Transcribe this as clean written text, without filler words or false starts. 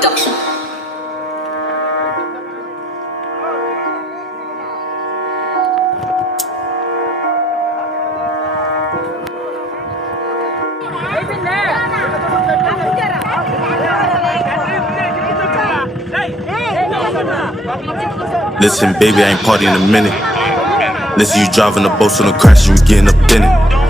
production. Listen, baby, I ain't partying in a minute. Listen, you driving the boat, so don't crash, you getting up in it.